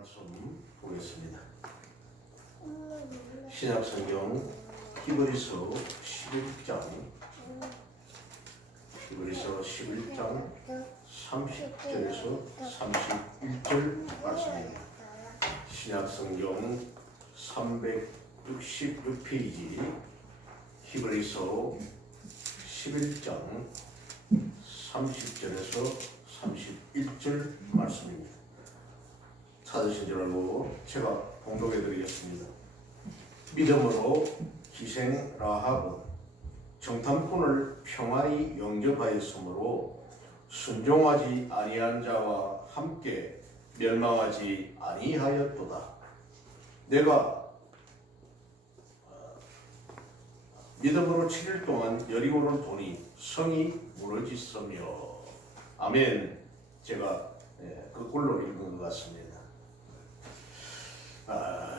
말씀 보겠습니다. 신약성경 히브리서 11장 30절에서 31절 말씀입니다. 신약성경 366페이지 히브리서 11장 30절에서 31절 말씀입니다. 찾으신 줄 알고 제가 봉독해 드리겠습니다. 믿음으로 기생 라합은 정탐꾼을 평안히 영접하였으므로 순종하지 아니한 자와 함께 멸망하지 아니하였도다. 내가 믿음으로 7일 동안 여리고를 도니 성이 무너졌으며. 아멘. 제가 그 꼴로 읽은 것 같습니다.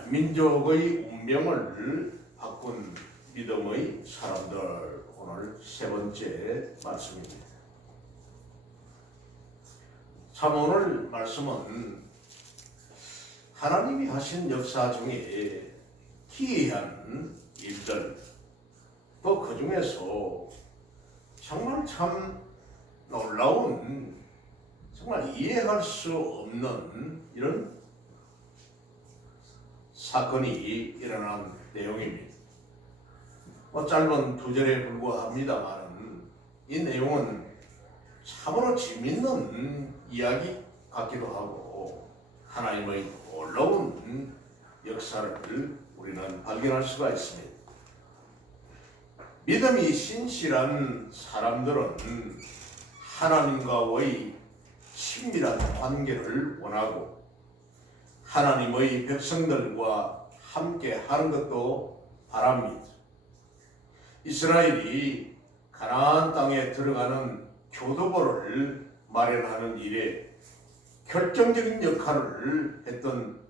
민족의 운명을 바꾼 믿음의 사람들, 오늘 세 번째 말씀입니다. 참 오늘 말씀은 하나님이 하신 역사 중에 기이한 일들, 또 그 중에서 정말 참 놀라운, 정말 이해할 수 없는 이런 사건이 일어난 내용입니다. 짧은 2절에 불과합니다만 이 내용은 참으로 재밌는 이야기 같기도 하고 하나님의 놀라운 역사를 우리는 발견할 수가 있습니다. 믿음이 신실한 사람들은 하나님과의 친밀한 관계를 원하고 하나님의 백성들과 함께 하는 것도 바랍니다. 이스라엘이 가나안 땅에 들어가는 교두보를 마련하는 일에 결정적인 역할을 했던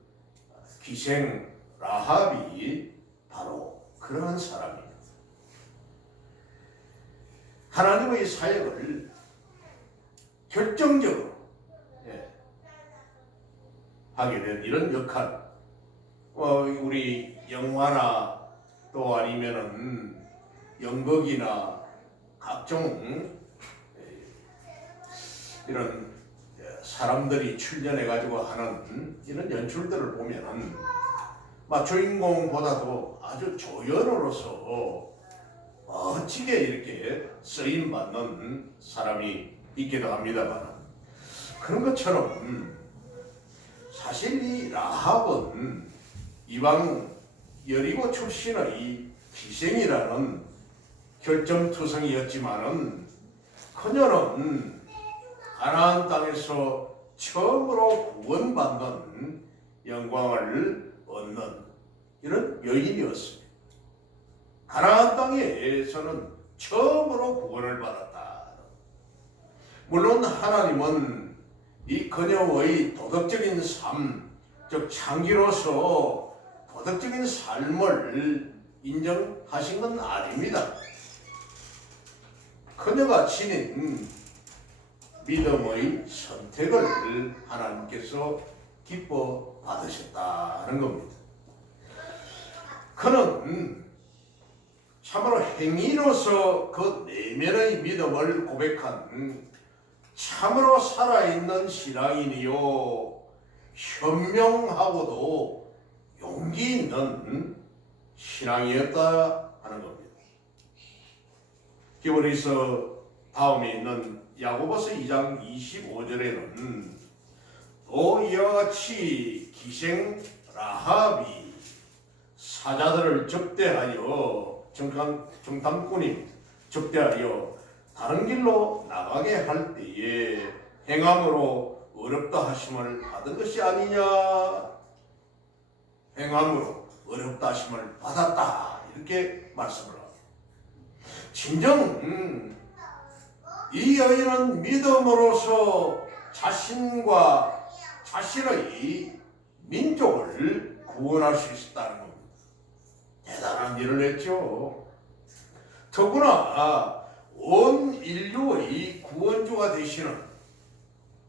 기생 라합이 바로 그러한 사람입니다. 하나님의 사역을 결정적으로 하게 된 이런 역할, 우리 영화나 또 아니면은 연극이나 각종 이런 사람들이 출연해 가지고 하는 이런 연출들을 보면은 주인공보다도 아주 조연으로서 멋지게 이렇게 쓰임 받는 사람이 있기도 합니다만, 그런 것처럼 사실 이 라합은 이방 여리고 출신의 기생이라는 결점투성이었지만은 그녀는 가나안 땅에서 처음으로 구원받는 영광을 얻는 이런 여인이었습니다. 가나안 땅에서는 처음으로 구원을 받았다. 물론 하나님은 이 그녀의 도덕적인 삶, 즉 창기로서 도덕적인 삶을 인정하신 건 아닙니다. 그녀가 지닌 믿음의 선택을 하나님께서 기뻐 받으셨다는 겁니다. 그는 참으로 행위로서 그 내면의 믿음을 고백한 참으로 살아있는 신앙인이요, 현명하고도 용기 있는 신앙이었다 하는 겁니다. 히브리서 다음에 있는 야고보서 2장 25절에는 또 이와 같이 기생 라합이 사자들을 접대하여, 정탐꾼이 접대하여 다른 길로 나가게 할 때에 행함으로 어렵다 하심을 받은 것이 아니냐. 행함으로 어렵다 하심을 받았다, 이렇게 말씀을 합니다. 진정 이 여인은 믿음으로서 자신과 자신의 민족을 구원할 수 있었다는 겁니다. 대단한 일을 했죠. 더구나 온 인류의 구원주가 되시는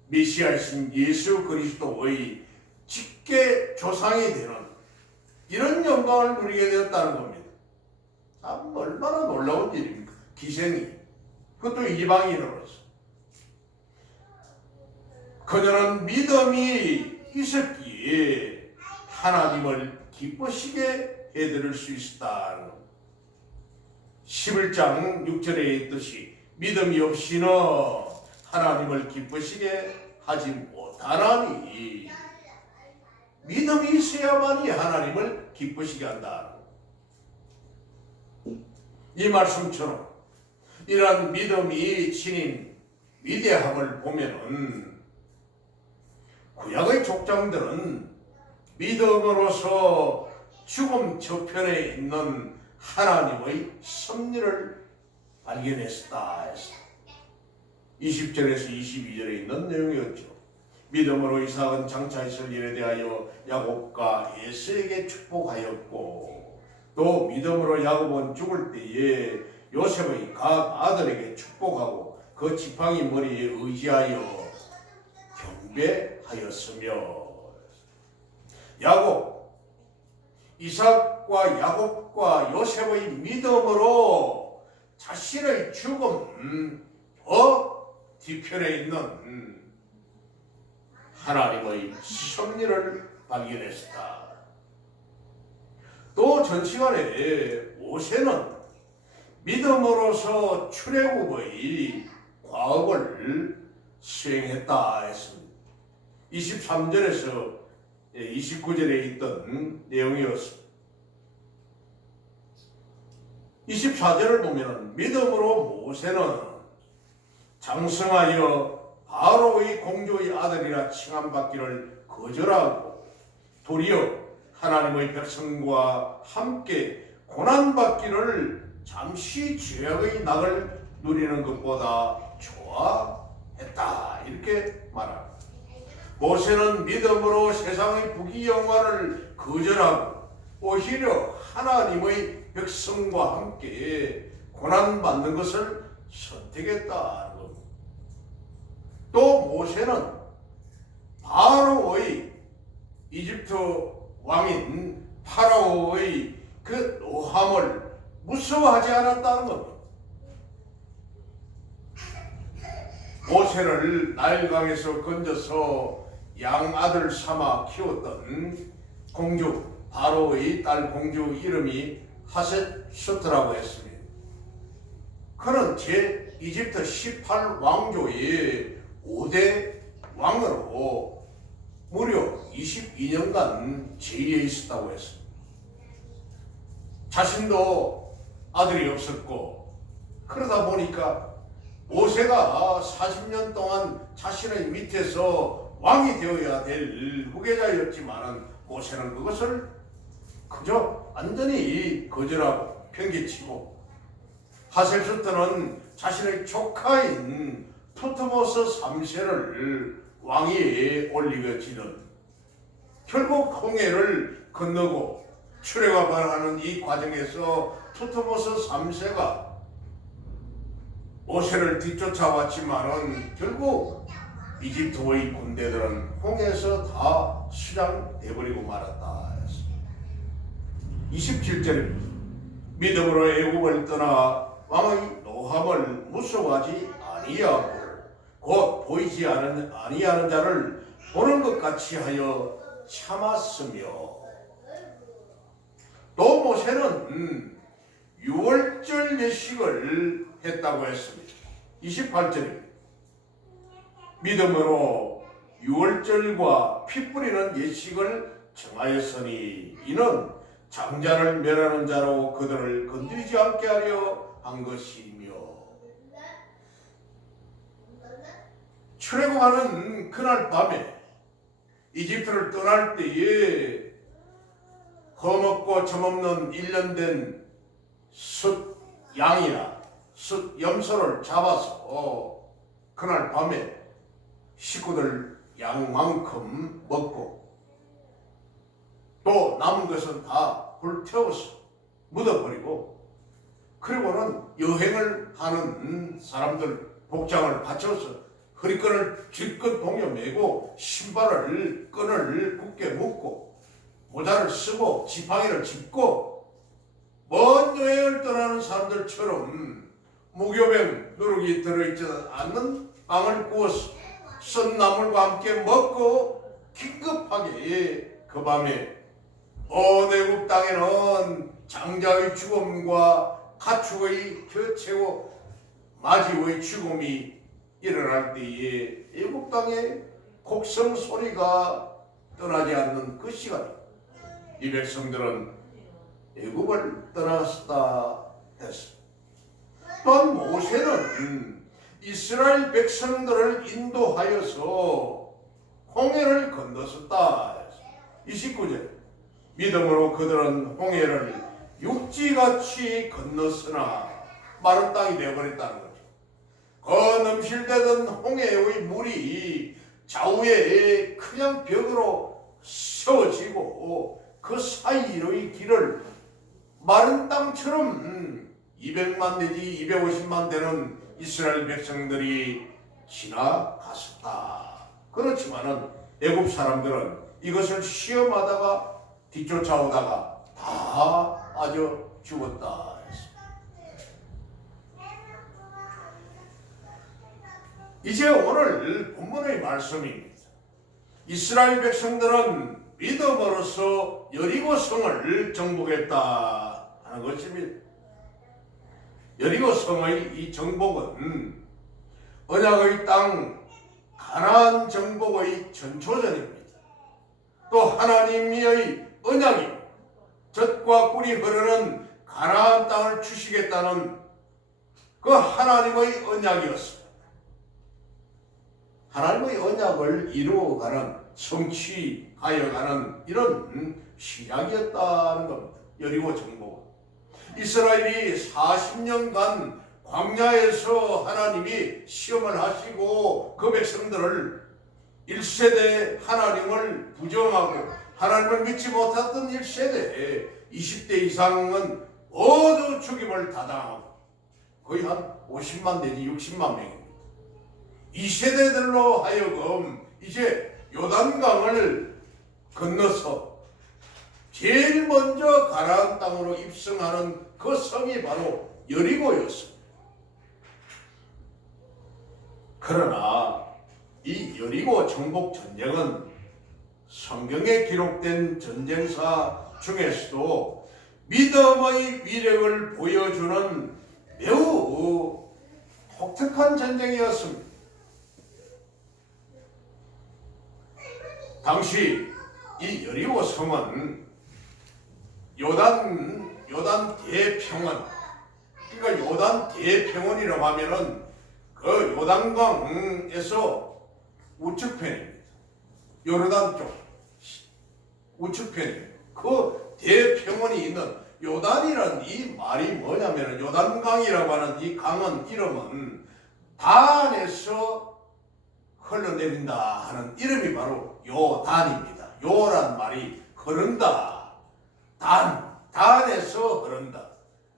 메시아이신 예수 그리스도의 직계 조상이 되는 이런 영광을 누리게 되었다는 겁니다. 참 얼마나 놀라운 일입니까? 기생이, 그것도 이방인으로서. 그녀는 믿음이 있었기에 하나님을 기쁘시게 해드릴 수 있었다는 겁니다. 11장 6절에 있듯이 믿음이 없이는 하나님을 기쁘시게 하지 못하나니 믿음이 있어야만이 하나님을 기쁘시게 한다. 이 말씀처럼 이러한 믿음이 지닌 위대함을 보면은 구약의 족장들은 믿음으로서 죽음 저편에 있는 하나님의 섭리를 발견했다 했어. 20절에서 22절에 있는 내용이었죠. 믿음으로 이삭은 장차 있을 일에 대하여 야곱과 에서에게 축복하였고 또 믿음으로 야곱은 죽을 때에 요셉의 각 아들에게 축복하고 그 지팡이 머리에 의지하여 경배하였으며 야곱, 이삭과 야곱과 요셉의 믿음으로 자신의 죽음 뒤편에 있는 하나님의 섭리를 발견했다. 또 전 시간에 모세는 믿음으로서 출애굽의 과업을 수행했다 했습니다. 23절에서 29절에 있던 내용이었습니다. 24절을 보면 믿음으로 모세는 장성하여 바로의 공주의 아들이라 칭함받기를 거절하고 도리어 하나님의 백성과 함께 고난받기를 잠시 죄악의 낙을 누리는 것보다 좋아했다. 이렇게 말합니다. 모세는 믿음으로 세상의 부귀영화를 거절하고 오히려 하나님의 백성과 함께 고난받는 것을 선택했다는 겁니다. 또 모세는 바로의 이집트 왕인 파라오의 그 노함을 무서워하지 않았다는 겁니다. 모세를 나일강에서 건져서 양아들 삼아 키웠던 공주, 바로의 딸 공주 이름이 하셋슈트라고 했습니다. 그는 이집트 18왕조의 5대 왕으로 무려 22년간 제위에 있었다고 했습니다. 자신도 아들이 없었고 그러다 보니까 모세가 40년 동안 자신의 밑에서 왕이 되어야 될 후계자였지만 모세는 그것을 그저 완전히 거절하고 편개치고 하셀슈트는 자신의 조카인 투트모스 3세를 왕위에 올리거지는 결국 홍해를 건너고 출애굽을 하는 이 과정에서 투트모스 3세가 모세를 뒤쫓아왔지만은 결국 이집트의 군대들은 홍해에서 다 수장돼버리고 말았다. 27절입니다. 믿음으로 애굽을 떠나 왕의 노함을 무서워하지 아니하고 곧 보이지 아니하는 자를 보는 것 같이 하여 참았으며 또 모세는 유월절 예식을 했다고 했습니다. 28절입니다. 믿음으로 유월절과 피 뿌리는 예식을 정하였으니 이는 장자를 멸하는 자로 그들을 건드리지 않게 하려 한 것이며 출애굽하는 그날 밤에 이집트를 떠날 때에 거먹고 점없는 1년 된 숫 양이나 숫 염소를 잡아서 그날 밤에 식구들 양만큼 먹고 또 남은 것은 다 불태워서 묻어버리고 그리고는 여행을 하는 사람들 복장을 갖춰서 허리끈을 질끈 동여 매고 신발을 끈을 굳게 묶고 모자를 쓰고 지팡이를 짚고 먼 여행을 떠나는 사람들처럼 무교병 누룩이 들어있지 않는 빵을 구워서 썬 나물과 함께 먹고 긴급하게 그 밤에 애굽 땅에는 장자의 죽음과 가축의 겨체고 마지의 죽음이 일어날 때에 애굽 땅에 곡성 소리가 떠나지 않는 그 시간, 이 백성들은 애굽을 떠났다 했습니다. 또한 모세는 이스라엘 백성들을 인도하여서 홍해를 건넜었다. 29절, 믿음으로 그들은 홍해를 육지같이 건넜으나 마른 땅이 되어버렸다는 거죠. 그 넘실대던 홍해의 물이 좌우에 그냥 벽으로 세워지고 그 사이의 길을 마른 땅처럼 200만 내지 250만 되는 이스라엘 백성들이 지나갔었다. 그렇지만은 애굽 사람들은 이것을 시험하다가 뒤쫓아오다가 다 빠져 죽었다. 이제 오늘 본문의 말씀입니다. 이스라엘 백성들은 믿음으로써 여리고성을 정복했다 하는 것입니다. 여리고성의 이 정복은 언약의 땅 가나안 정복의 전초전입니다. 또 하나님의 언약이 젖과 꿀이 흐르는 가나안 땅을 주시겠다는 그 하나님의 언약이었습니다. 하나님의 언약을 이루어가는, 성취하여가는 이런 시작이었다는 겁니다. 여리고 정복은. 이스라엘이 40년간 광야에서 하나님이 시험을 하시고 그 백성들을 1세대 하나님을 부정하고 하나님을 믿지 못했던 1세대 20대 이상은 모두 죽임을 다당하고 거의 한 50만 내지 60만 명입니다. 이 세대들로 하여금 이제 요단강을 건너서 제일 먼저 가나안 땅으로 입성하는 그 성이 바로 여리고였습니다. 그러나 이 여리고 정복 전쟁은 성경에 기록된 전쟁사 중에서도 믿음의 위력을 보여주는 매우 독특한 전쟁이었습니다. 당시 이 여리고 성은 요단 대평원, 그러니까 요단 대평원이라고 하면은 그 요단강에서 우측편입니다. 요르단 쪽 우측편입니다. 그 대평원이 있는 요단이라는 이 말이 뭐냐면은 요단강이라고 하는 이 강은 이름은 단에서 흘러내린다 하는 이름이 바로 요단입니다. 요란 말이 흐른다. 단에서 흐른다.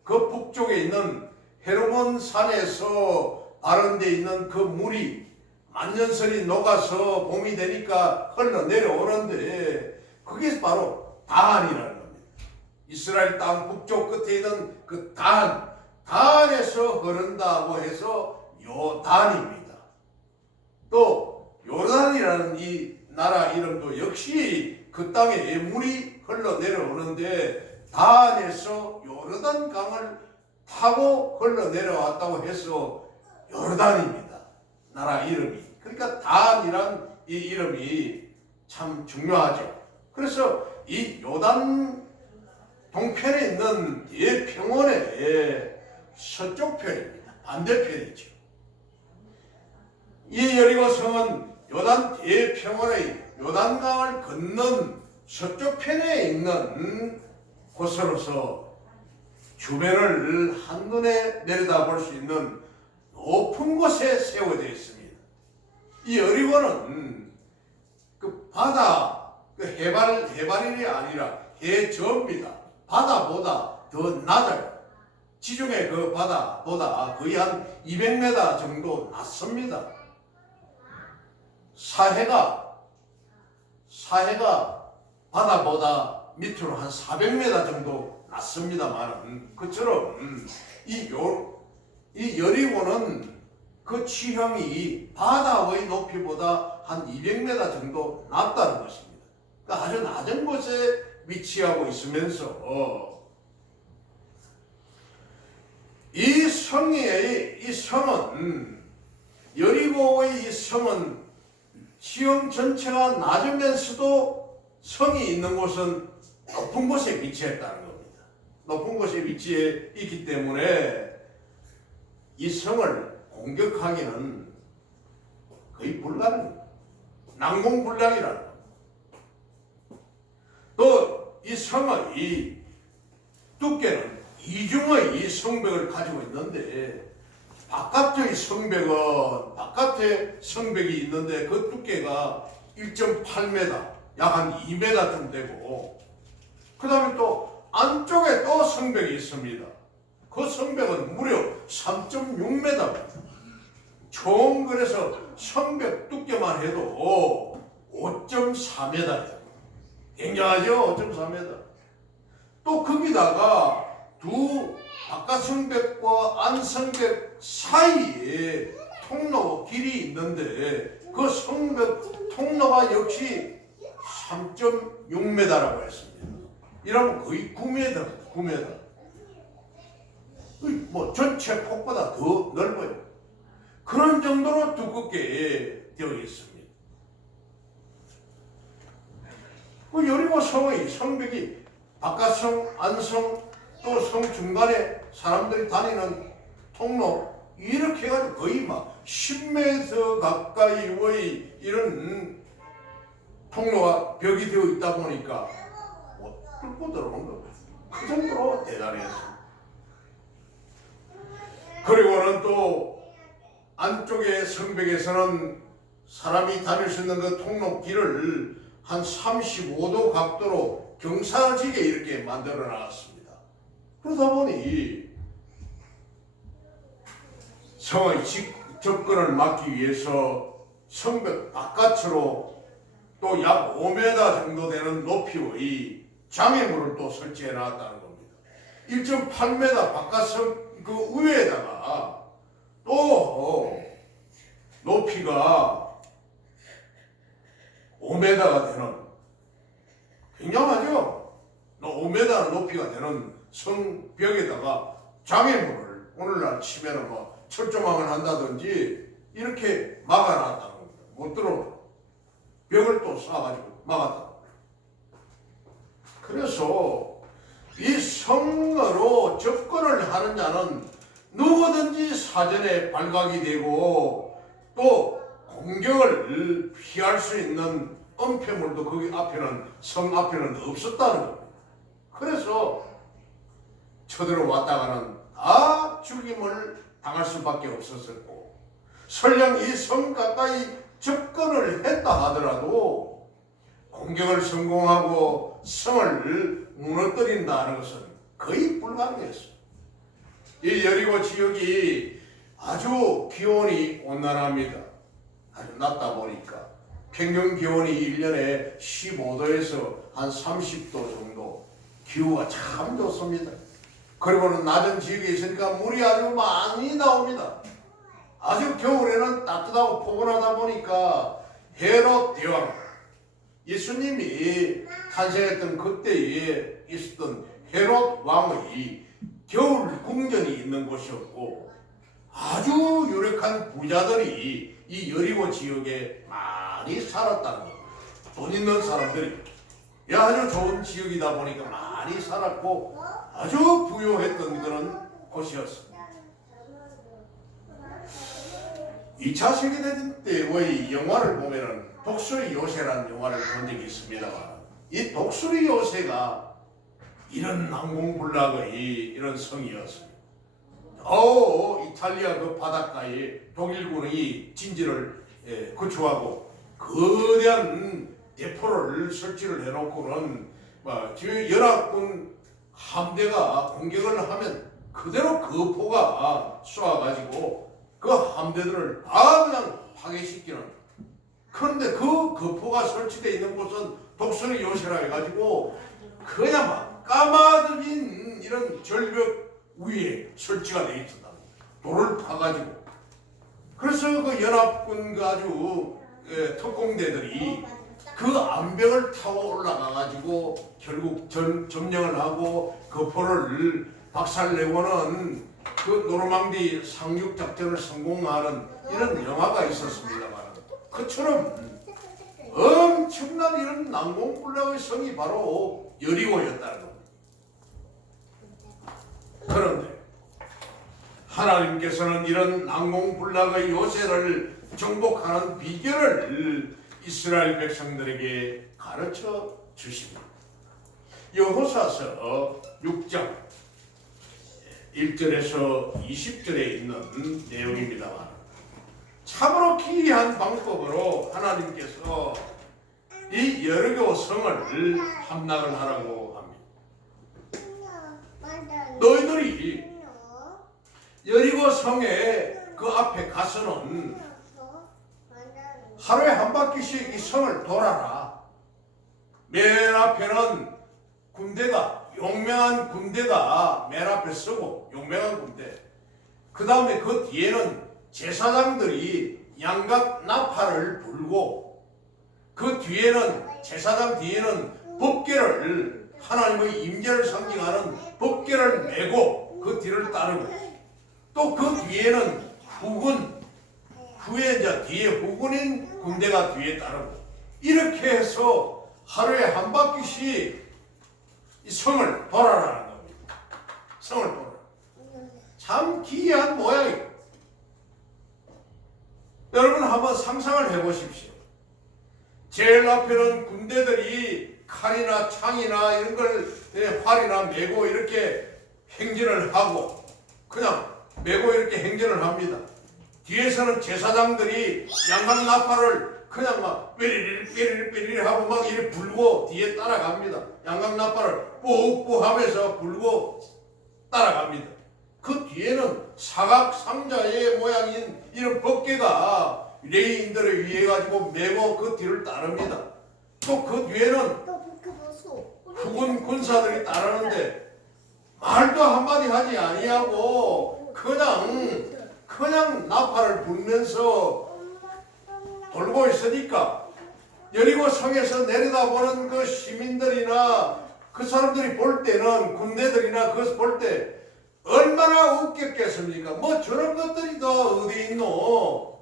그 북쪽에 있는 헤르몬 산에서 발원되어 있는 그 물이 만년설이 녹아서 봄이 되니까 흘러내려오는데 그게 바로 단이라는 겁니다. 이스라엘 땅 북쪽 끝에 있는 그 단에서 흐른다고 해서 요단입니다. 또 요단이라는 이 나라 이름도 역시 그 땅에 물이 흘러내려오는데 단에서 요르단 강을 타고 흘러내려왔다고 해서 요르단입니다. 나라 이름이. 그러니까 단이란 이 이름이 참 중요하죠. 그래서 이 요단 동편에 있는 대평원의 서쪽 편입니다. 반대편이죠. 이 여리고성은 요단 대평원의 요단강을 건넌 서쪽 편에 있는 곳으로서 주변을 한눈에 내려다볼 수 있는 높은 곳에 세워져 있습니다. 이 여리고는 그 바다, 그 해발이 아니라 해저입니다. 바다보다 더 낮아요. 지중해 그 바다보다 거의 한 200m 정도 낮습니다. 사해가 바다보다 밑으로 한 400m 정도 낮습니다만, 그처럼 이 여리고는 그 지형이 바다의 높이보다 한 200m 정도 낮다는 것입니다. 그러니까 아주 낮은 곳에 위치하고 있으면서 이 성은 여리고의 이 성은 지형 전체가 낮으면서도 성이 있는 곳은 높은 곳에 위치했다는 겁니다. 높은 곳에 위치해 있기 때문에 이 성을 공격하기는 거의 불가능합니다. 난공불락이라는 겁니다. 또 이 성의 두께는 이중의 이 성벽을 가지고 있는데, 바깥의 성벽이 있는데 그 두께가 1.8m, 약 한 2m쯤 되고, 그 다음에 또 안쪽에 또 성벽이 있습니다. 그 성벽은 무려 3.6m입니다. 총 그래서 성벽 두께만 해도 5.4m예요. 굉장하죠? 5.4m. 또 거기다가 두 바깥 성벽과 안 성벽 사이에 통로 길이 있는데, 그 성벽 통로가 역시 3.6m라고 했습니다. 이러면 거의 9m. 뭐 전체 폭보다 더 넓어요. 그런 정도로 두껍게 되어 있습니다. 그 여리고 성의 성벽이 바깥성, 안성, 또 성 중간에 사람들이 다니는 통로, 이렇게 해가지고 거의 막 10m 가까이의 이런 통로와 벽이 되어 있다 보니까 못 뚫고 들어오는 거예요. 그 정도로 대단했습니다. 그리고는 또 안쪽의 성벽에서는 사람이 다닐 수 있는 그 통로길을 한 35도 각도로 경사지게 이렇게 만들어 놨습니다. 그러다 보니 성의 접근을 막기 위해서 성벽 바깥으로 또 약 5m 정도 되는 높이의 장애물을 또 설치해 놨다는 겁니다. 1.8m 바깥성 그 위에다가 또 높이가 5m가 되는, 굉장하죠? 5m 높이가 되는 성벽에다가 장애물을 오늘날 치면은 뭐 철조망을 한다든지 이렇게 막아놨다는 겁니다. 못 들어오고 벽을 또 쌓아가지고 막았다. 그래서 이 성으로 접근을 하는 자는 누구든지 사전에 발각이 되고 또 공격을 피할 수 있는 은폐물도 거기 앞에는, 성 앞에는 없었다는 겁니다. 그래서 쳐들어왔다가는 다 죽임을 당할 수밖에 없었고, 설령 이 성 가까이 접근을 했다 하더라도 공격을 성공하고 성을 무너뜨린다는 것은 거의 불가능했습니다. 이 여리고 지역이 아주 기온이 온난합니다. 아주 낮다 보니까 평균 기온이 1년에 15도에서 한 30도 정도, 기후가 참 좋습니다. 그리고는 낮은 지역에 있으니까 물이 아주 많이 나옵니다. 아주 겨울에는 따뜻하고 포근하다 보니까 헤롯 대왕, 예수님이 탄생했던 그때에 있었던 헤롯 왕의 겨울 궁전이 있는 곳이었고, 아주 유력한 부자들이 이 여리고 지역에 많이 살았다는 겁니다. 돈 있는 사람들이 아주 좋은 지역이다 보니까 많이 살았고 아주 부유했던 그런 곳이었습니다. 2차 세계대전 때의 영화를 보면은 독수리 요새라는 영화를 본 적이 있습니다만, 이 독수리 요새가 이런 난공불락의 이런 성이었습니다. 이탈리아 그 바닷가에 독일군이 진지를 구축하고 거대한 대포를 설치를 해놓고는 연합군 함대가 공격을 하면 그대로 그 포가 쏘아가지고 그 함대들을 다 그냥 파괴시키는 그런데 그 거포가 설치되어 있는 곳은 독수리 요새라 해가지고 그냥 막 까마득인 이런 절벽 위에 설치가 되어 있었다. 돌을 파가지고. 그래서 그 연합군 그 아주 특공대들이 그 암벽을 타고 올라가가지고 결국 점령을 하고 거포를 박살내고는 그 노르망디 상륙 작전을 성공하는 이런 영화가 있었습니다만, 그처럼 엄청난 이런 난공불락의 성이 바로 여리고였다는 겁니다. 그런데 하나님께서는 이런 난공불락의 요새를 정복하는 비결을 이스라엘 백성들에게 가르쳐 주십니다. 여호사서 6장 1절에서 20절에 있는 내용입니다만, 참으로 기이한 방법으로 하나님께서 이 여리고 성을 함락을 하라고 합니다. 너희들이 여리고 성의 그 앞에 가서는 하루에 한 바퀴씩 이 성을 돌아라. 맨 앞에는 군대가, 용맹한 군대가 맨 앞에 서고, 용맹한 군대. 그 다음에 그 뒤에는 제사장들이 양각 나팔을 불고, 그 뒤에는, 제사장 뒤에는 법궤를, 하나님의 임재를 상징하는 법궤를 메고 그 뒤를 따르고, 또 그 뒤에는 후군, 후에 이제 뒤에 후군인 군대가 뒤에 따르고, 이렇게 해서 하루에 한 바퀴씩 이 성을 돌아라는 겁니다. 성을 돌아라. 참 기이한 모양이에요. 여러분 한번 상상을 해보십시오. 제일 앞에는 군대들이 칼이나 창이나 이런 걸 활이나 메고 이렇게 행진을 하고, 그냥 메고 이렇게 행진을 합니다. 뒤에서는 제사장들이 양각 나팔을 그냥 막 삐리리 하고 막 이렇게 불고 뒤에 따라갑니다. 양각 나팔을 뿌뿌 하면서 불고 따라갑니다. 그 뒤에는 사각상자의 모양인 이런 법궤가 레인들을 위해 가지고 메고 그 뒤를 따릅니다. 또 그 뒤에는 후군 군사들이 따르는데 말도 한마디 하지 아니하고 그냥 나팔을 불면서 돌고 있으니까 여리고 성에서 내려다보는 그 시민들이나 그 사람들이 볼 때는, 군대들이나 그것을 볼 때 얼마나 웃겼겠습니까? 뭐 저런 것들이 다 어디 있노?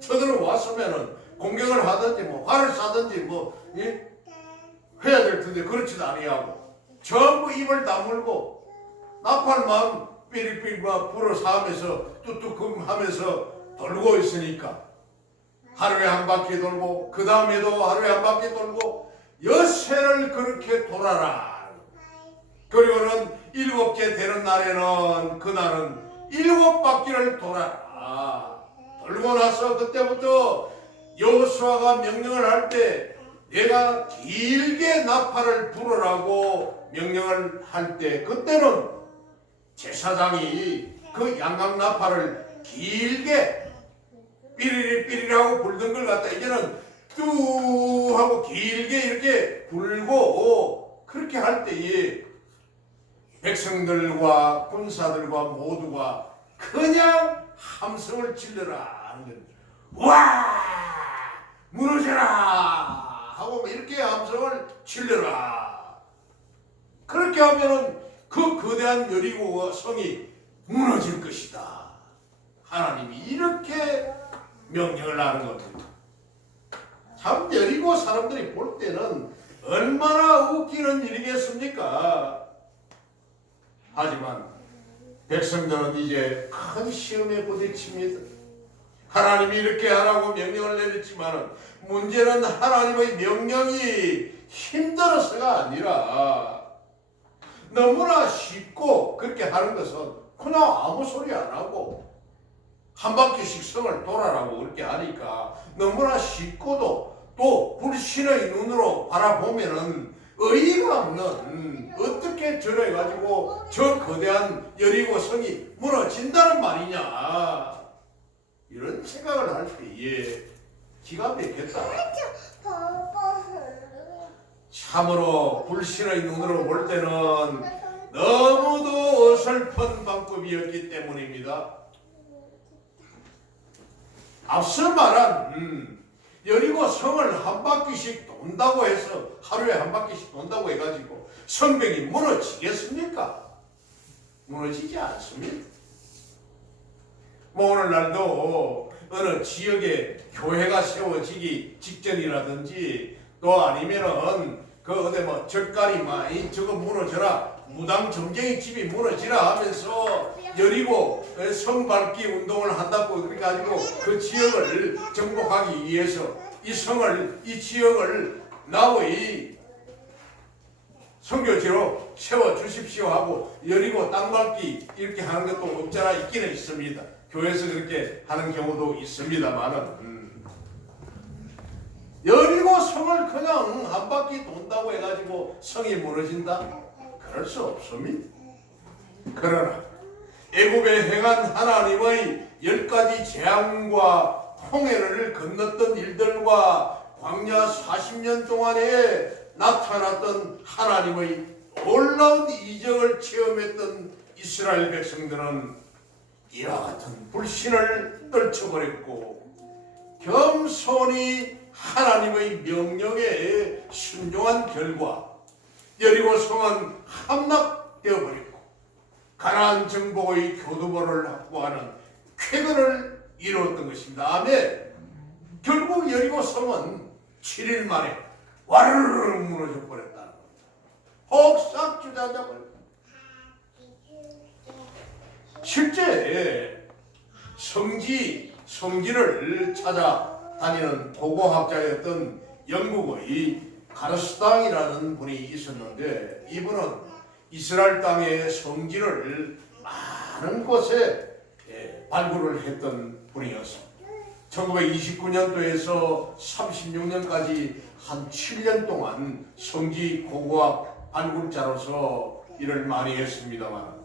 쳐들어왔으면은 공격을 하든지 뭐 활을 쏴든지 뭐 해야 될 텐데 그렇지도 아니하고 전부 입을 다물고 나팔만 삐리삐리 막 불어서 하면서 뚝뚝 하면서 돌고 있으니까 하루에 한 바퀴 돌고 그 다음에도 하루에 한 바퀴 돌고 여새를 그렇게 돌아라. 그리고는 7개 되는 날에는 그날은 7바퀴를 돌아라. 돌고 나서 그때부터 여호수아가 명령을 할 때 내가 길게 나팔을 불으라고 명령을 할 때 그때는 제사장이 그 양각 나팔을 길게 삐리리 하고 불던 걸 갖다 이제는 뚜 하고 길게 이렇게 불고, 그렇게 할 때에 백성들과 군사들과 모두가 그냥 함성을 질러라 하는 거예요. 와 무너져라 하고 이렇게 함성을 질러라. 그렇게 하면은 그 거대한 여리고 성이 무너질 것이다. 하나님이 이렇게 명령을 하는 겁니다. 참 여리고 사람들이 볼 때는 얼마나 웃기는 일이겠습니까? 하지만 백성들은 이제 큰 시험에 부딪힙니다. 하나님이 이렇게 하라고 명령을 내렸지만 문제는 하나님의 명령이 힘들어서가 아니라 너무나 쉽고 그렇게 하는 것은 그냥 아무 소리 안 하고 한 바퀴씩 성을 돌아라고 그렇게 하니까 너무나 쉽고도 또 불신의 눈으로 바라보면은 의의가 없는, 어떻게 저래 가지고 저 거대한 여리고 성이 무너진다는 말이냐, 이런 생각을 할 때에 기가 막혔다. 참으로 불신의 눈으로 볼 때는 너무도 어설픈 방법이었기 때문입니다. 앞서 말한 여리고 성을 한 바퀴씩 돈다고 해서 하루에 한 바퀴씩 돈다고 해가지고 성벽이 무너지겠습니까? 무너지지 않습니다. 뭐 오늘날도 어느 지역에 교회가 세워지기 직전이라든지 또 아니면은 그 어디 뭐 젓갈이 많이 저거 무너져라, 무당 점쟁이 집이 무너지라 하면서 여리고 성 밟기 운동을 한다고 그래가지고 그 지역을 정복하기 위해서 이 지역을 나의 선교지로 세워 주십시오 하고 여리고 땅 밟기 이렇게 하는 것도 없잖아 있기는 있습니다. 교회에서 그렇게 하는 경우도 있습니다만은 여리고 성을 그냥 한 바퀴 돈다고 해가지고 성이 무너진다? 그럴 수 없습니다. 그러나 애굽에 행한 하나님의 10가지 재앙과 홍해를 건넜던 일들과 광야 40년 동안에 나타났던 하나님의 놀라운 이적을 체험했던 이스라엘 백성들은 이와 같은 불신을 떨쳐버렸고 겸손히 하나님의 명령에 순종한 결과 여리고 성은 함락되어 버렸고 가나안 정복의 교두보를 확보하는 쾌거를 이루었던 것입니다. 아멘. 결국 여리고 성은 7일 만에 와르르 무너져 버렸다는 겁니다. 혹싹 주저앉아 버렸다. 실제 성지를 찾아다니는 고고학자였던 영국의 가르스당이라는 분이 있었는데 이분은 이스라엘 땅의 성지를 많은 곳에 발굴을 했던 분이었습니다. 1929년도에서 36년까지 한 7년 동안 성지 고고학 발굴자로서 일을 많이 했습니다만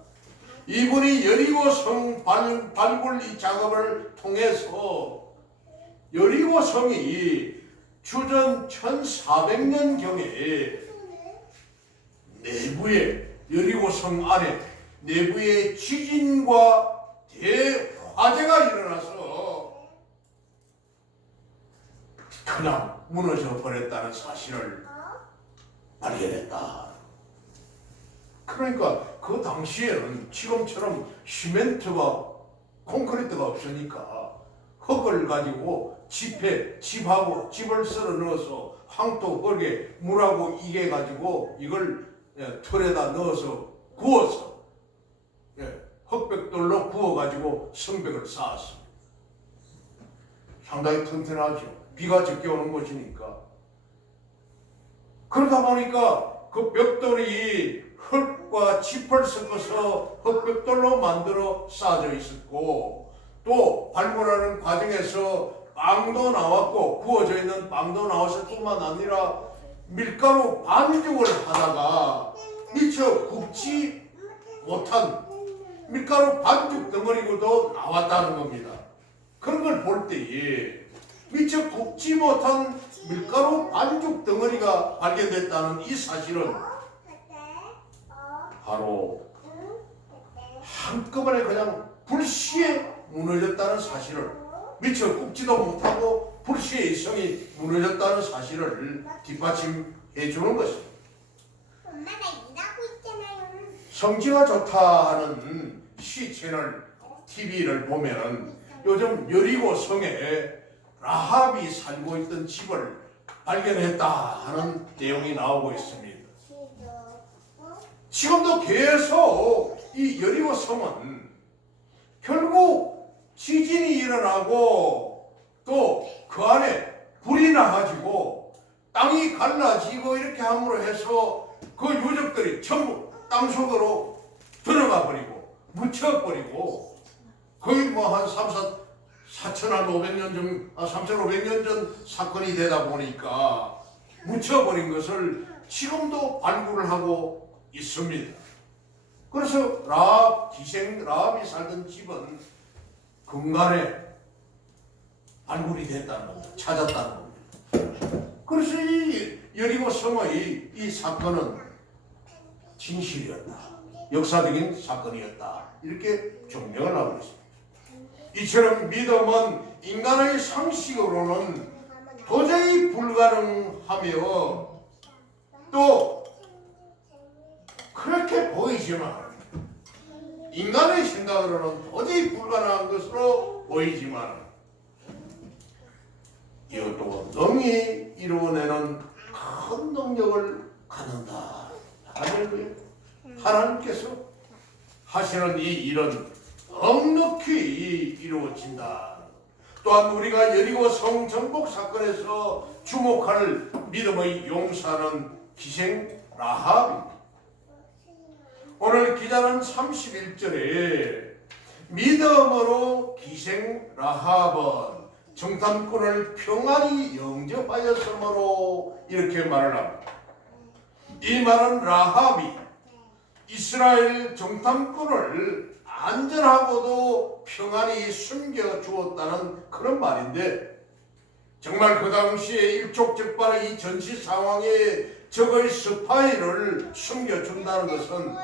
이분이 여리고 성 발굴 이 작업을 통해서 여리고 성이 주전 1400년경에 내부에 여리고 성 안에 내부에 지진과 대화재가 일어나서 그냥 무너져 버렸다는 사실을 발견했다. 그러니까 그 당시에는 지금처럼 시멘트가 콘크리트가 없으니까 흙을 가지고 집하고 집을 썰어 넣어서 황토 흙에 물하고 이게 가지고 이걸 틀에다 넣어서 구워서 흙벽돌로 구워가지고 성벽을 쌓았습니다. 상당히 튼튼하죠. 비가 적게 오는 곳이니까. 그러다 보니까 그 벽돌이 흙과 짚을 섞어서 흙벽돌로 만들어 쌓아져 있었고 또 발굴하는 과정에서 빵도 나왔고 구워져 있는 빵도 나와서 뿐만 아니라 밀가루 반죽을 하다가 미처 굽지 못한 밀가루 반죽 덩어리도 나왔다는 겁니다. 그런 걸 볼 때에 미처 굽지 못한 밀가루 반죽 덩어리가 발견됐다는 이 사실은 바로 한꺼번에 그냥 불시에 무너졌다는 사실을 미처 굽지도 못하고 불시의 성이 무너졌다는 사실을 뒷받침해 주는 것입니다. 엄마가 일하고 있잖아요. 성지가 좋다 하는 시 채널 TV를 보면 요즘 여리고 성에 라합이 살고 있던 집을 발견했다 하는 내용이 나오고 있습니다. 지금도 계속 이 여리고 성은 결국 지진이 일어나고 또 그 안에 불이 나가지고 땅이 갈라지고 이렇게 함으로 해서 그 유적들이 전부 땅속으로 들어가 버리고 묻혀버리고 거의 뭐 한 4,500년 전, 3,500년 전 사건이 되다 보니까 묻혀버린 것을 지금도 발굴을 하고 있습니다. 그래서 라합이 살던 집은 근간에 발굴이 됐다는 겁니다. 찾았다는 겁니다. 그래서 이 여리고 성의 이 사건은 진실이었다. 역사적인 사건이었다. 이렇게 증명을 하고 있습니다. 이처럼 믿음은 인간의 상식으로는 도저히 불가능하며 또 그렇게 보이지만 인간의 생각으로는 도저히 불가능한 것으로 보이지만 이것도 능히 이루어내는 큰 능력을 갖는다. 할렐루야. 하나님께서 하시는 이 일은 넉넉히 이루어진다. 또한 우리가 여리고 성 정복 사건에서 주목할 믿음의 용사는 기생 라합입니다. 오늘 기자는 31절에 믿음으로 기생 라합은 정탐꾼을 평안히 영접하였으므로 이렇게 말을 합니다. 이 말은 라합이 이스라엘 정탐꾼을 안전하고도 평안히 숨겨주었다는 그런 말인데 정말 그 당시에 일촉즉발의 이 전시 상황에 적의 스파이를 숨겨준다는 것은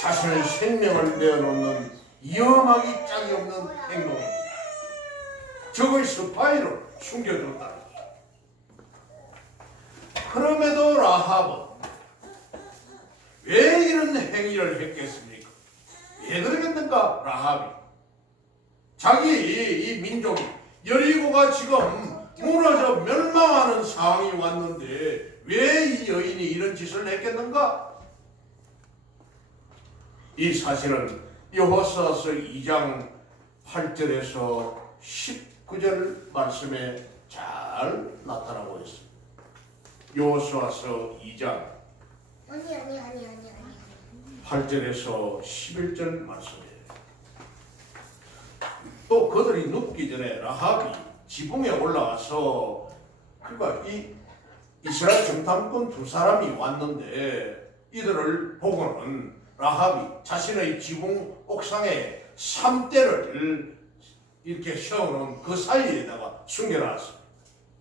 자신의 생명을 내어놓는 위험하기 짝이 없는 행동입니다. 적의 스파이를 숨겨줬다는 것입니다. 그럼에도 라합은 왜 이런 행위를 했겠습니까? 왜 그러겠는가? 라합이 자기 이 민족이 여리고가 지금 무너져 멸망하는 상황이 왔는데 왜 이 여인이 이런 짓을 했겠는가? 이 사실은 여호수아서 2장 8절에서 19절 말씀에 잘 나타나고 있습니다. 여호수아서 2장 8절에서 11절 말씀이에요. 또 그들이 눕기 전에 라합이 지붕에 올라와서 그러니까 이 이스라엘 정탐꾼 두 사람이 왔는데 이들을 보고는 라합이 자신의 지붕 옥상에 삼대를 이렇게 세워놓은 그 사이에다가 숨겨놨습니다.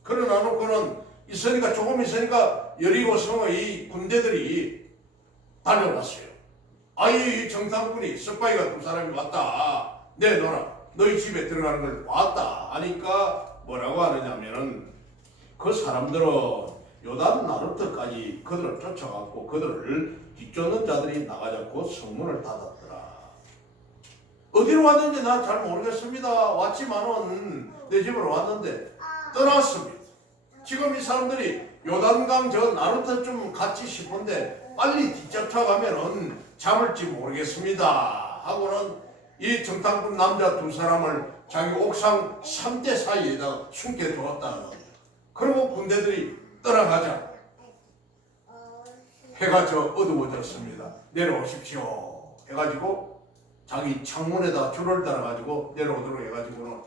그러나 놓고는 있으니까 조금 있으니까 여리고 성의 군대들이 달려왔어요. 아이 정탐꾼이 스파이가 두 사람이 왔다. 내놔라. 너희 집에 들어가는 걸 봤다 하니까 뭐라고 하느냐면은 그 사람들은 요단 나루터까지 그들을 쫓아갔고 그들을 뒤쫓는 자들이 나가자고 성문을 닫았더라. 어디로 왔는지 난 잘 모르겠습니다. 왔지만은 내 집으로 왔는데 떠났습니다. 지금 이 사람들이 요단강 저 나루터 좀 갔지 싶은데 빨리 뒤쫓아가면은 잡을지 모르겠습니다 하고는 이 정탐꾼 남자 두 사람을 자기 옥상 3대 사이에다 숨겨두었다는 겁니다. 그리고 군대들이 떠나가자 해가 저 어두워졌습니다. 내려오십시오 해가지고 자기 창문에다 줄을 달아가지고 내려오도록 해가지고는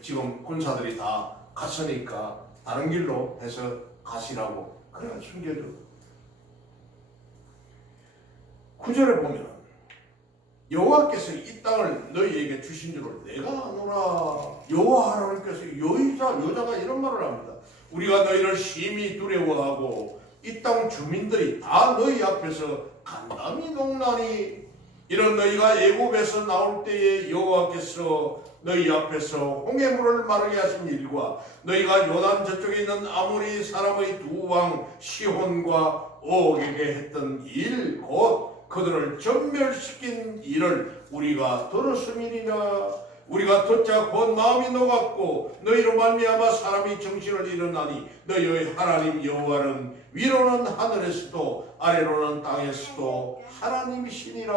지금 군사들이 다 갔으니까 다른 길로 해서 가시라고 그래 숨겨줘. 9절에 보면 여호와께서 이 땅을 너희에게 주신 줄을 내가 아노라. 여호와 하나님께서 여자가 이런 말을 합니다. 우리가 너희를 심히 두려워하고 이 땅 주민들이 다 너희 앞에서 간담이 농나니 이런 너희가 애굽에서 나올 때에 여호와께서 너희 앞에서 홍해물을 마르게 하신 일과 너희가 요단 저쪽에 있는 아모리 사람의 두 왕 시혼과 옥에게 했던 일 곧 그들을 전멸시킨 일을 우리가 들었음이니라. 우리가 듣자 곧 마음이 녹았고 너희로 말미암아 사람이 정신을 잃었나니 너희의 하나님 여호와는 위로는 하늘에서도 아래로는 땅에서도 하나님이시니라.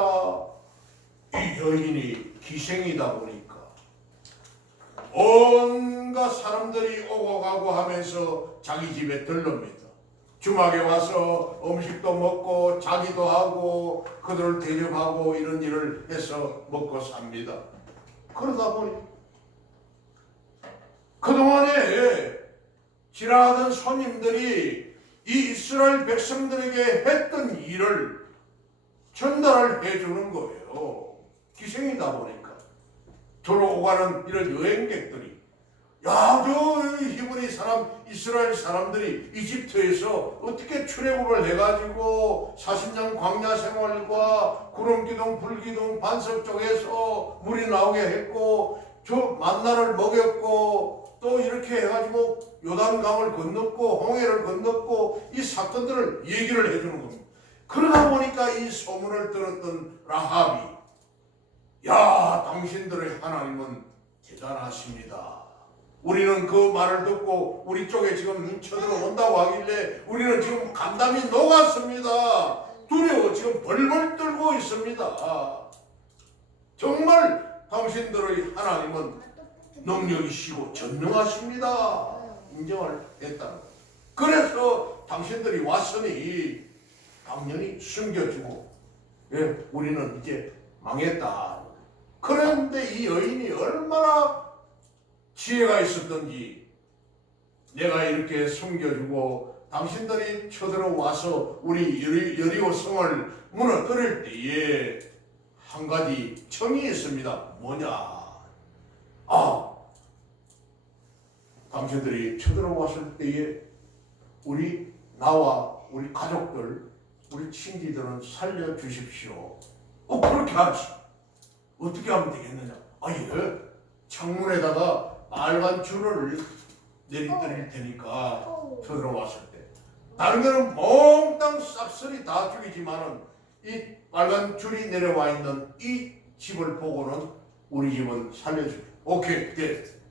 이 여인이 기생이다 보니까 온갖 사람들이 오고 가고 하면서 자기 집에 들릅니다. 주막에 와서 음식도 먹고 자기도 하고 그들을 대접하고 이런 일을 해서 먹고 삽니다. 그러다 보니 그동안에 지나가던 손님들이 이 이스라엘 백성들에게 했던 일을 전달을 해주는 거예요. 기생이다 보니까 들어오가는 이런 여행객들이 야, 저 히브리 사람, 이스라엘 사람들이 이집트에서 어떻게 출애굽을 해가지고 40년 광야 생활과 구름기둥, 불기둥, 반석 쪽에서 물이 나오게 했고 저 만나를 먹였고 또 이렇게 해가지고 요단강을 건넜고 홍해를 건넜고 이 사건들을 얘기를 해주는 겁니다. 그러다 보니까 이 소문을 들었던 라합이 야, 당신들의 하나님은 대단하십니다. 우리는 그 말을 듣고 우리 쪽에 지금 쳐들어온다고 하길래 우리는 지금 간담이 녹았습니다. 두려워 지금 벌벌 떨고 있습니다. 정말 당신들의 하나님은 능력이시고 전능하십니다. 인정을 했다는 거예요. 그래서 당신들이 왔으니 당연히 숨겨주고 우리는 이제 망했다. 그런데 이 여인이 얼마나 지혜가 있었던지 내가 이렇게 숨겨주고 당신들이 쳐들어와서 우리 여리고 성을 무너뜨릴 때에 한 가지 청이 있습니다. 뭐냐? 당신들이 쳐들어왔을 때에 나와 우리 가족들, 우리 친지들은 살려주십시오. 그렇게 하지. 어떻게 하면 되겠느냐? 창문에다가 빨간 줄을 내리뜨릴 테니까 쳐들어왔을 때 다른 거는 몽땅 싹쓸이 다 죽이지만은 이 빨간 줄이 내려와 있는 이 집을 보고는 우리 집은 살려주고 오케이 됐.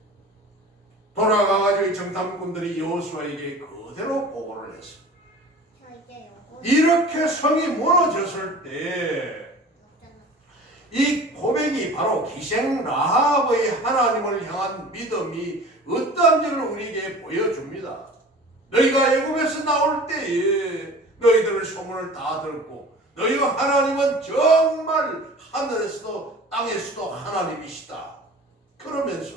돌아가가지고 정탐꾼들이 여호수아에게 그대로 보고를 했어. 이렇게 성이 무너졌을 때 이 고백이 바로 기생 라합의 하나님을 향한 믿음이 어떠한지를 우리에게 보여줍니다. 너희가 애굽에서 나올 때에 너희들의 소문을 다 들었고 너희가 하나님은 정말 하늘에서도 땅에서도 하나님이시다. 그러면서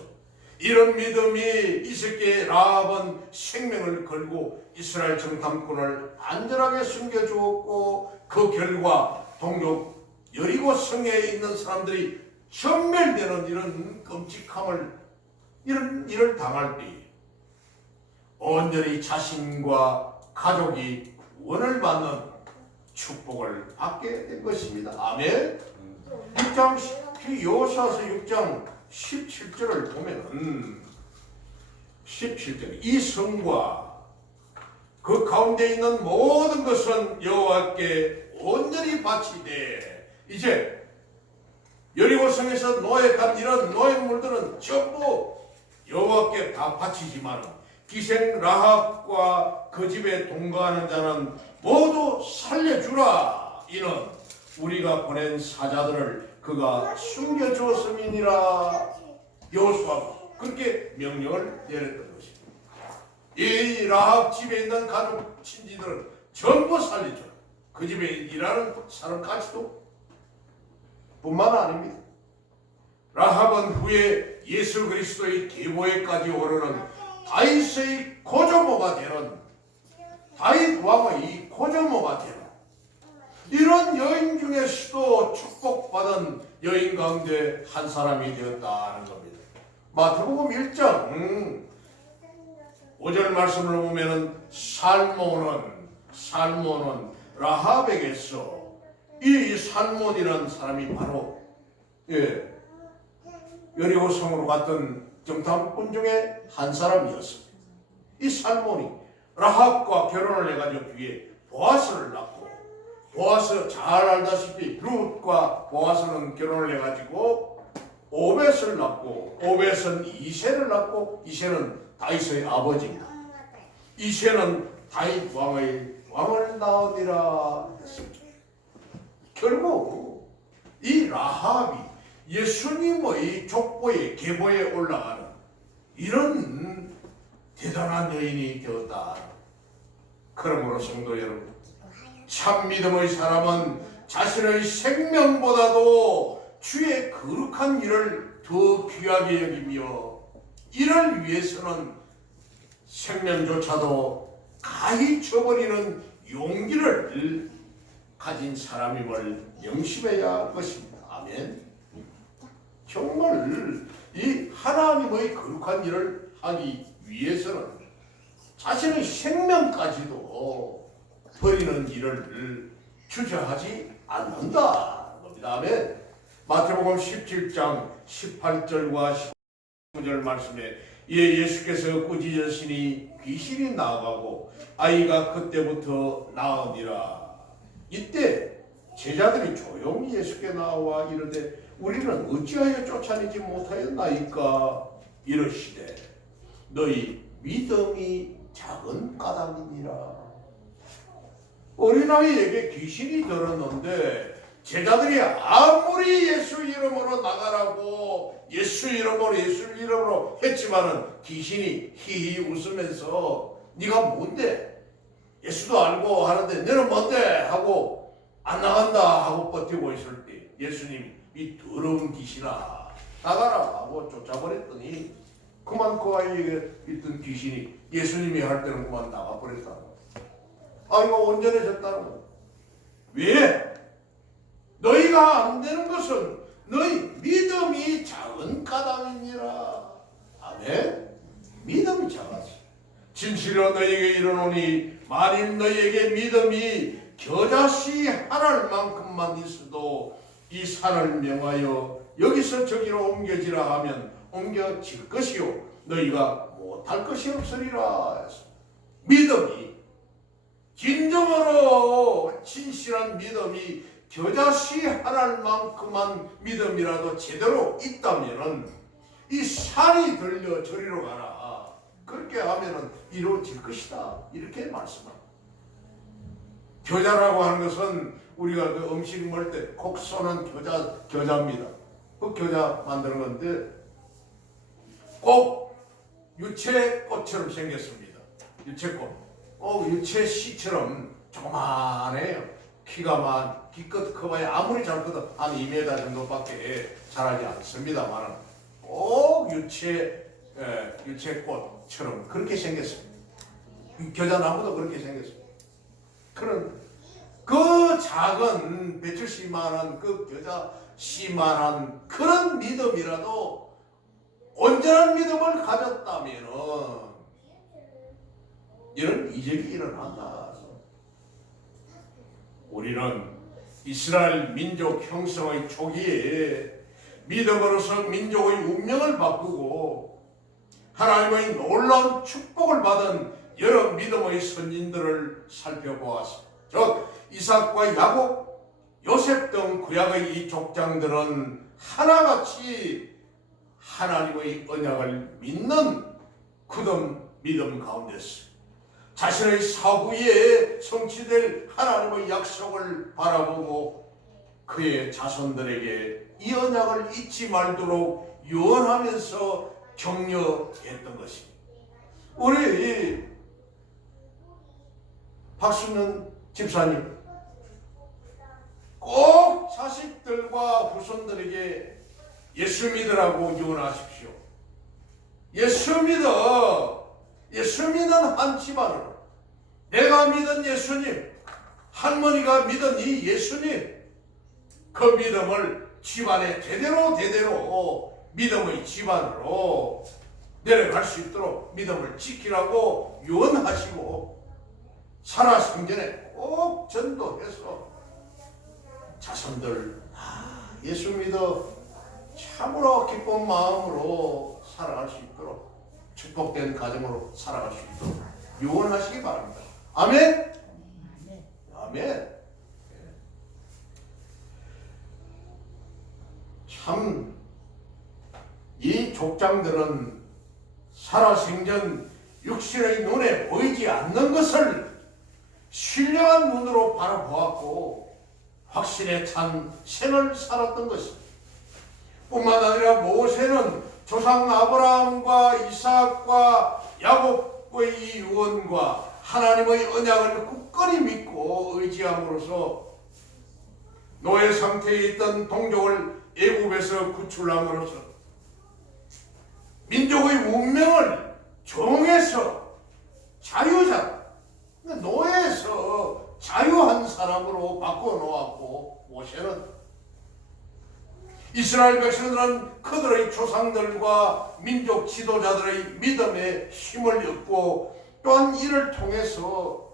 이런 믿음이 있었기에 라합은 생명을 걸고 이스라엘 정탐꾼을 안전하게 숨겨주었고 그 결과 동족 여리고 성에 있는 사람들이 전멸되는 이런 끔찍함을 이런 일을 당할 때 온전히 자신과 가족이 구원을 받는 축복을 받게 된 것입니다. 아멘. 6장 여호수아서 6장 17절을 보면은 17절 이 성과 그 가운데 있는 모든 것은 여호와께 온전히 바치되 이제 여리고성에서 노획한 이런 노획물들은 전부 여호와께 다 바치지만 기생 라합과 그 집에 동거하는 자는 모두 살려주라. 이는 우리가 보낸 사자들을 그가 숨겨주었음이니라. 여호수아가 그렇게 명령을 내렸던 것입니다. 이 라합 집에 있는 가족 친지들은 전부 살려줘라. 그 집에 일하는 사람까지도 뿐만 아닙니다. 라합은 후에 예수 그리스도의 계보에까지 오르는 다윗의 고조모가 되는 다윗 왕의 고조모가 되는 이런 여인 중에서도 축복받은 여인 가운데 한 사람이 되었다는 겁니다. 마태복음 1장 5절 말씀을 보면은 살몬은 라합에게서 이 살몬이라는 사람이 바로 여리고 성으로 갔던 정탐꾼 중에 한 사람이었습니다. 이 살몬이 라합과 결혼을 해가지고 뒤에 보아스를 낳고 보아스 잘 알다시피 룻과 보아스는 결혼을 해가지고 오벳을 낳고 오벳은 이새를 낳고 이새는 다윗의 아버지입니다. 이새는 다윗 왕을 낳으리라 했습니다. 결국 이 라합이 예수님의 족보에 계보에 올라가는 이런 대단한 여인이 되었다. 그러므로 성도 여러분, 참 믿음의 사람은 자신의 생명보다도 주의 거룩한 일을 더 귀하게 여기며 이를 위해서는 생명조차도 가히 쳐버리는 용기를 가진 사람임을 명심해야 할 것입니다. 아멘. 정말 이 하나님의 거룩한 일을 하기 위해서는 자신의 생명까지도 버리는 일을 주저하지 않는다. 그다음에 마태복음 17장 18절과 19절 말씀에 예수께서 꾸짖으시니 귀신이 나가고 아이가 그때부터 나으니라. 이때 제자들이 조용히 예수께 나와 이르되 우리는 어찌하여 쫓아내지 못하였나이까. 이르시되 너희 믿음이 작은 까닭이니라. 어린아이에게 귀신이 들었는데 제자들이 아무리 예수 이름으로 나가라고 예수 이름으로 했지만은 귀신이 히히 웃으면서 네가 뭔데? 예수도 알고 하는데 너는 뭔데? 하고 안 나간다 하고 버티고 있을 때 예수님이 이 더러운 귀신아 나가라 하고 쫓아버렸더니 그만 그 아이에게 있던 귀신이 예수님이 할 때는 그만 나가버렸다는 거야. 아이가 온전해졌다는 거야. 왜? 너희가 안 되는 것은 너희 믿음이 작은 까닭이니라. 아멘. 믿음이 작아서. 진실로 너희에게 이르노니 만일 너희에게 믿음이 겨자씨 하나를 만큼만 있어도 이 산을 명하여 여기서 저기로 옮겨지라 하면 옮겨질 것이요 너희가 못할 것이 없으리라 해서 믿음이 진정으로 진실한 믿음이 겨자씨 하나만큼만 믿음이라도 제대로 있다면은 이 산이 들려 저리로 가라. 그렇게 하면은 이루어질 것이다. 이렇게 말씀합니다. 겨자라고 하는 것은 우리가 그 음식 먹을 때 콕 쏘는 겨자입니다. 그 겨자 만드는 건데 꼭 유채꽃처럼 생겼습니다. 유채꽃. 유채씨처럼 조그만해요. 키끝 커봐야 아무리 잘 커도 한 2m 정도밖에 자라지 않습니다만 꼭 유채꽃처럼 그렇게 생겼습니다. 겨자나무도 그렇게 생겼습니다. 그런 그 작은 배추씨만한 그 겨자씨만한 그런 믿음이라도 온전한 믿음을 가졌다면은 이런 이적이 일어난다. 우리는 이스라엘 민족 형성의 초기에 믿음으로서 민족의 운명을 바꾸고 하나님의 놀라운 축복을 받은 여러 믿음의 선진들을 살펴보았습니다. 즉 이삭과 야곱, 요셉 등 구약의 이 족장들은 하나같이 하나님의 언약을 믿는 굳은 믿음 가운데서 자신의 사후에 성취될 하나님의 약속을 바라보고 그의 자손들에게 이 언약을 잊지 말도록 유언하면서 격려했던 것입니다. 우리 박순현 집사님 꼭 자식들과 후손들에게 예수 믿으라고 유언하십시오. 예수 믿는 한 집안으로 내가 믿은 예수님, 할머니가 믿은 이 예수님, 그 믿음을 집안에 대대로 믿음의 집안으로 내려갈 수 있도록 믿음을 지키라고 유언하시고 살아생전에 꼭 전도해서 자손들 예수 믿어 참으로 기쁜 마음으로 살아갈 수 있도록 축복된 가정으로 살아갈 수 있도록 유언하시기 바랍니다. 아멘. 아멘. 참 이 족장들은 살아생전 육신의 눈에 보이지 않는 것을 신령한 눈으로 바라보았고 확신에 찬 생을 살았던 것입니다. 뿐만 아니라 모세는 조상 아브라함과 이삭과 야곱의 이 유언과 하나님의 언약을 굳건히 믿고 의지함으로써 노예 상태에 있던 동족을 애굽에서 구출함으로써 민족의 운명을 종에서 자유자, 노예에서 자유한 사람으로 바꿔놓았고 모세는 이스라엘 백성들은 그들의 조상들과 민족 지도자들의 믿음에 힘을 얻고 또한 이를 통해서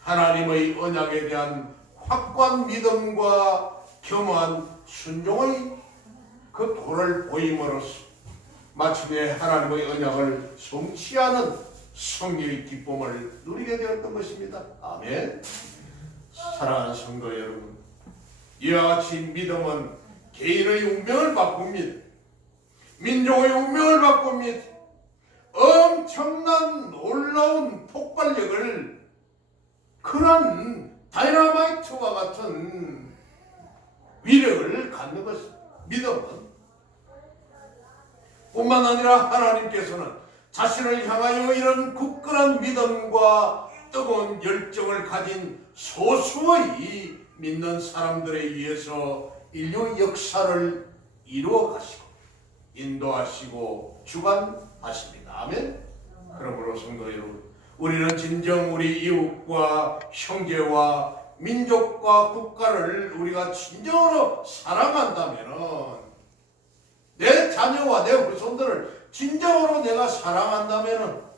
하나님의 언약에 대한 확고한 믿음과 겸허한 순종의 그 도를 보임으로써 마침내 하나님의 언약을 성취하는 성령의 기쁨을 누리게 되었던 것입니다. 아멘. 사랑하는 성도 여러분, 이와 같이 믿음은 개인의 운명을 바꿉니다. 민족의 운명을 바꿉니다. 엄청난 놀라운 폭발력을, 그런 다이너마이트와 같은 위력을 갖는 것입니다. 믿음은 뿐만 아니라 하나님께서는 자신을 향하여 이런 굳건한 믿음과 뜨거운 열정을 가진 소수의 믿는 사람들에 의해서 인류 역사를 이루어 가시고 인도하시고 주관하십니다. 아멘. 그러므로 성도 여러분, 우리는 진정 우리 이웃과 형제와 민족과 국가를 우리가 진정으로 사랑한다면, 내 자녀와 내 후손들을 진정으로 내가 사랑한다면,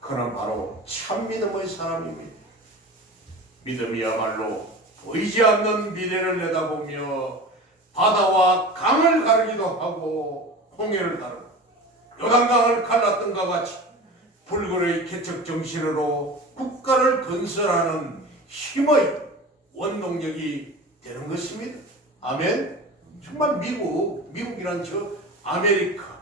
그는 바로 참 믿음의 사람입니다. 믿음이야말로 보이지 않는 미래를 내다보며 바다와 강을 가르기도 하고 홍해를 가르고 요단강을 갈랐던 것 같이 불굴의 개척 정신으로 국가를 건설하는 힘의 원동력이 되는 것입니다. 아멘. 정말 미국이란 저 아메리카,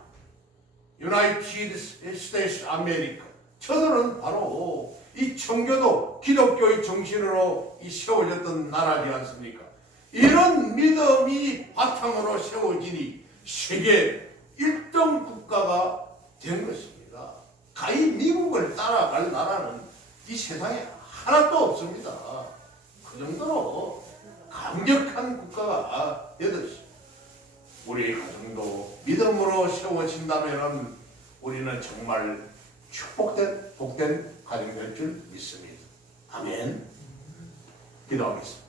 유나이티드 스테이트 아메리카, 저들은 바로 이 청교도 기독교의 정신으로 세워졌던 나라지 않습니까? 이런 믿음이 바탕으로 세워지니 세계 1등 국가가 된 것입니다. 가히 미국을 따라갈 나라는 이 세상에 하나도 없습니다. 그 정도로 강력한 국가가 되듯이 우리의 가정도 믿음으로 세워진다면 우리는 정말 축복된 복된 가정 될 줄 믿습니다. 아멘. 기도하겠습니다.